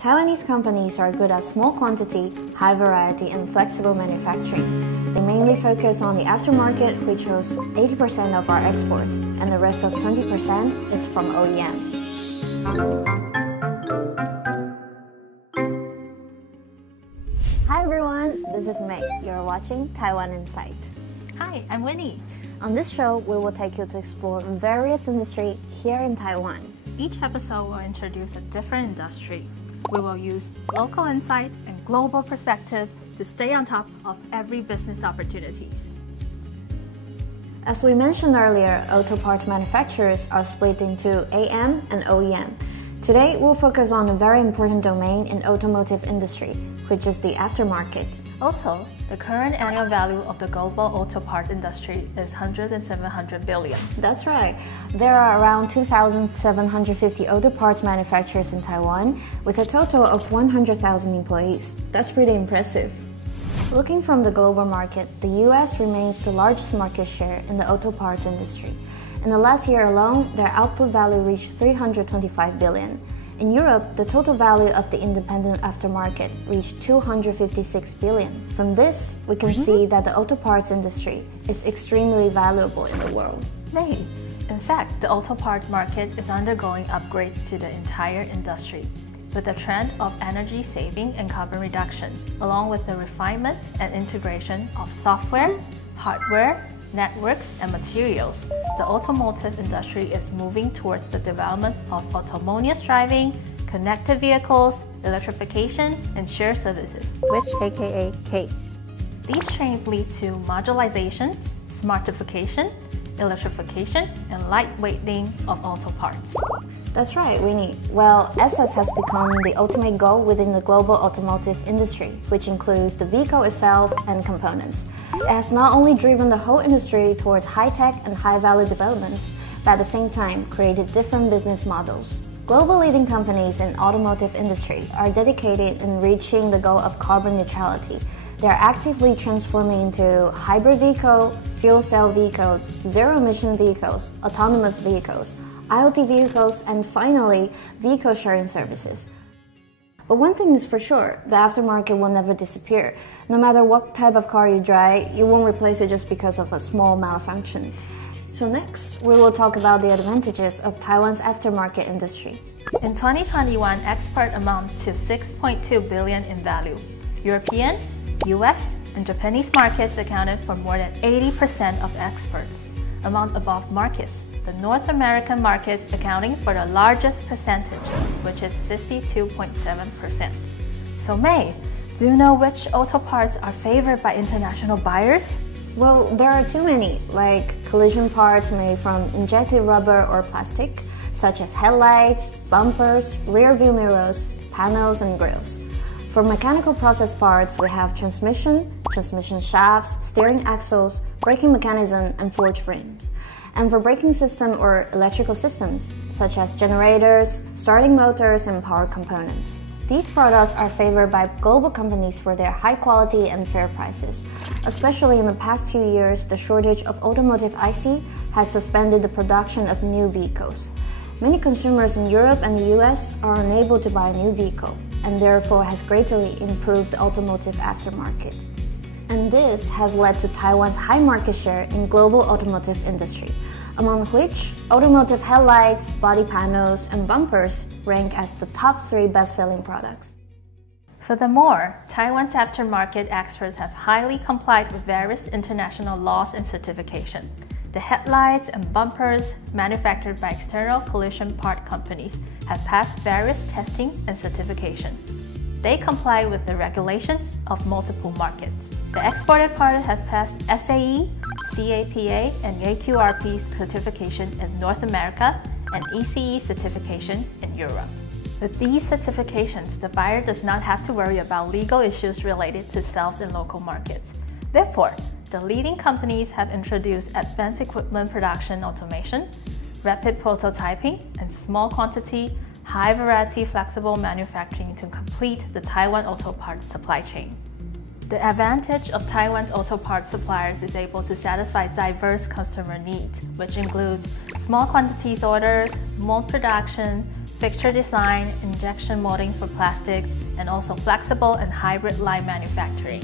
Taiwanese companies are good at small quantity, high variety, and flexible manufacturing. They mainly focus on the aftermarket, which hosts 80% of our exports, and the rest of 20% is from OEM. Hi everyone, this is May. You're watching Taiwan Insight. Hi, I'm Winnie. On this show, we will take you to explore various industries here in Taiwan. Each episode will introduce a different industry. We will use local insight and global perspective to stay on top of every business opportunities. As we mentioned earlier, auto parts manufacturers are split into AM and OEM. Today, we'll focus on a very important domain in automotive industry, which is the aftermarket. Also, the current annual value of the global auto parts industry is 100 billion. That's right. There are around 2,750 auto parts manufacturers in Taiwan, with a total of 100,000 employees. That's pretty impressive. Looking from the global market, the US remains the largest market share in the auto parts industry. In the last year alone, their output value reached 325 billion. In Europe, the total value of the independent aftermarket reached 256 billion. From this, we can see that the auto parts industry is extremely valuable in the world. May. In fact, the auto parts market is undergoing upgrades to the entire industry, with a trend of energy saving and carbon reduction, along with the refinement and integration of software, hardware, networks, and materials. The automotive industry is moving towards the development of autonomous driving, connected vehicles, electrification, and shared services, which aka CASE. These trends lead to modularization, smartification, electrification, and lightweighting of auto parts. That's right, Winnie. Well, SS has become the ultimate goal within the global automotive industry, which includes the vehicle itself and components. It has not only driven the whole industry towards high-tech and high-value developments, but at the same time created different business models. Global leading companies in automotive industry are dedicated in reaching the goal of carbon neutrality. They are actively transforming into hybrid vehicle, fuel cell vehicles, zero-emission vehicles, autonomous vehicles, IoT vehicles, and finally, vehicle sharing services. But one thing is for sure, the aftermarket will never disappear. No matter what type of car you drive, you won't replace it just because of a small malfunction. So next, we will talk about the advantages of Taiwan's aftermarket industry. In 2021, export amounted to 6.2 billion in value. European, US, and Japanese markets accounted for more than 80% of exports. Among above markets, the North American markets accounting for the largest percentage, which is 52.7%. So May, do you know which auto parts are favored by international buyers? Well, there are too many, like collision parts made from injected rubber or plastic, such as headlights, bumpers, rear view mirrors, panels, and grills. For mechanical process parts, we have transmission shafts, steering axles, braking mechanism, and forged frames. And for braking system or electrical systems, such as generators, starting motors, and power components. These products are favored by global companies for their high quality and fair prices. Especially in the past 2 years, the shortage of automotive IC has suspended the production of new vehicles. Many consumers in Europe and the US are unable to buy a new vehicle, and therefore has greatly improved the automotive aftermarket. And this has led to Taiwan's high market share in global automotive industry, among which automotive headlights, body panels, and bumpers rank as the top 3 best-selling products. Furthermore, Taiwan's aftermarket experts have highly complied with various international laws and certification. The headlights and bumpers manufactured by external collision part companies have passed various testing and certification. They comply with the regulations of multiple markets. The exported part has passed SAE, CAPA, and AQRP certification in North America and ECE certification in Europe. With these certifications, the buyer does not have to worry about legal issues related to sales in local markets. Therefore, the leading companies have introduced advanced equipment production automation, rapid prototyping, and small quantity, high variety flexible manufacturing to complete the Taiwan auto parts supply chain. The advantage of Taiwan's auto parts suppliers is able to satisfy diverse customer needs, which includes small quantities orders, mold production, fixture design, injection molding for plastics, and also flexible and hybrid line manufacturing.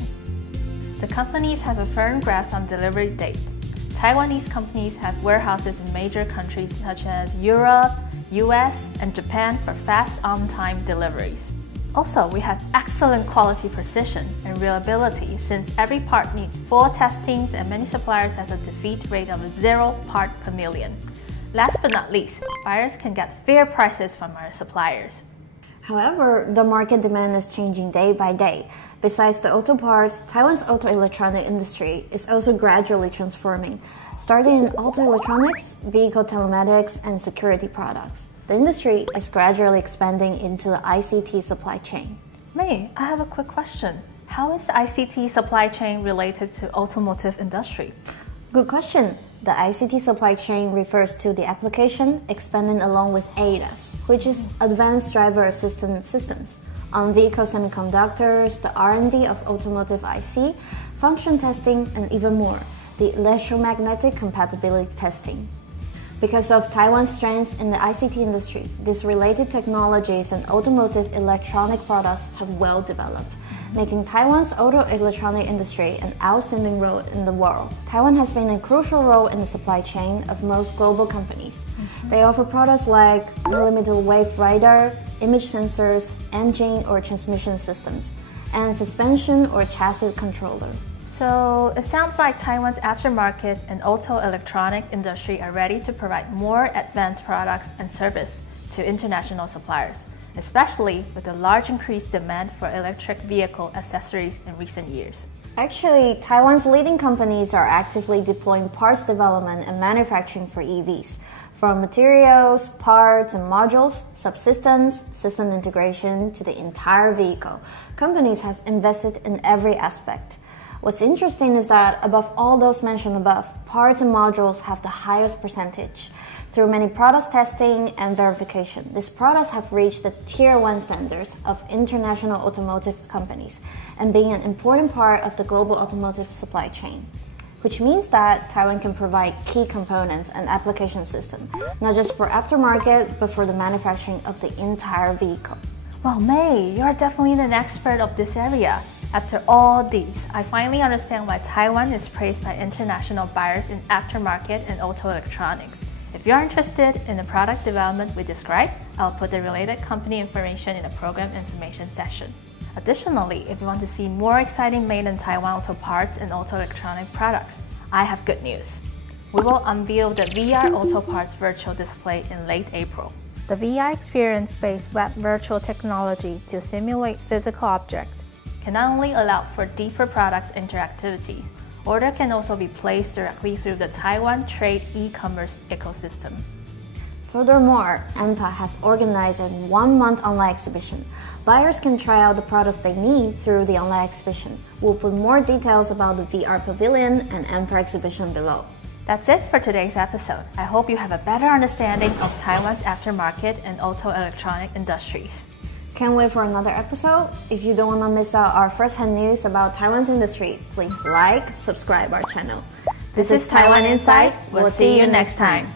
The companies have a firm grasp on delivery dates. Taiwanese companies have warehouses in major countries such as Europe, US, and Japan for fast on-time deliveries. Also, we have excellent quality precision and reliability since every part needs full testings and many suppliers have a defeat rate of 0 part per million. Last but not least, buyers can get fair prices from our suppliers. However, the market demand is changing day by day. Besides the auto parts, Taiwan's auto electronic industry is also gradually transforming, starting in auto electronics, vehicle telematics, and security products. The industry is gradually expanding into the ICT supply chain. May, I have a quick question. How is the ICT supply chain related to automotive industry? Good question. The ICT supply chain refers to the application expanding along with ADAS, which is Advanced Driver Assistance Systems, on vehicle semiconductors, the R&D of automotive IC, function testing, and even more, the electromagnetic compatibility testing. Because of Taiwan's strengths in the ICT industry, these related technologies and automotive electronic products have well developed, making Taiwan's auto electronic industry an outstanding role in the world. Taiwan has been a crucial role in the supply chain of most global companies. They offer products like millimeter wave radar, image sensors, engine or transmission systems, and suspension or chassis controller. So it sounds like Taiwan's aftermarket and auto electronic industry are ready to provide more advanced products and service to international suppliers, especially with the large increased demand for electric vehicle accessories in recent years. Actually, Taiwan's leading companies are actively deploying parts development and manufacturing for EVs, from materials, parts and modules, subsystems, system integration to the entire vehicle. Companies have invested in every aspect. What's interesting is that above all those mentioned above, parts and modules have the highest percentage. Through many products testing and verification, these products have reached the Tier 1 standards of international automotive companies and being an important part of the global automotive supply chain, which means that Taiwan can provide key components and application system, not just for aftermarket, but for the manufacturing of the entire vehicle. Well, May, you're definitely an expert of this area. After all these, I finally understand why Taiwan is praised by international buyers in aftermarket and auto electronics. If you're interested in the product development we described, I'll put the related company information in the program information section. Additionally, if you want to see more exciting made in Taiwan auto parts and auto electronic products, I have good news. We will unveil the VR Auto Parts virtual display in late April. The VR experience-based web virtual technology to simulate physical objects can not only allow for deeper products interactivity, order can also be placed directly through the Taiwan Trade e-commerce ecosystem. Furthermore, AMPA has organized a one-month online exhibition. Buyers can try out the products they need through the online exhibition. We'll put more details about the VR Pavilion and AMPA exhibition below. That's it for today's episode. I hope you have a better understanding of Taiwan's aftermarket and auto electronic industries. Can't wait for another episode. If you don't want to miss out our first-hand news about Taiwan's industry, please like, subscribe our channel. This is Taiwan Insight. We'll see you next time.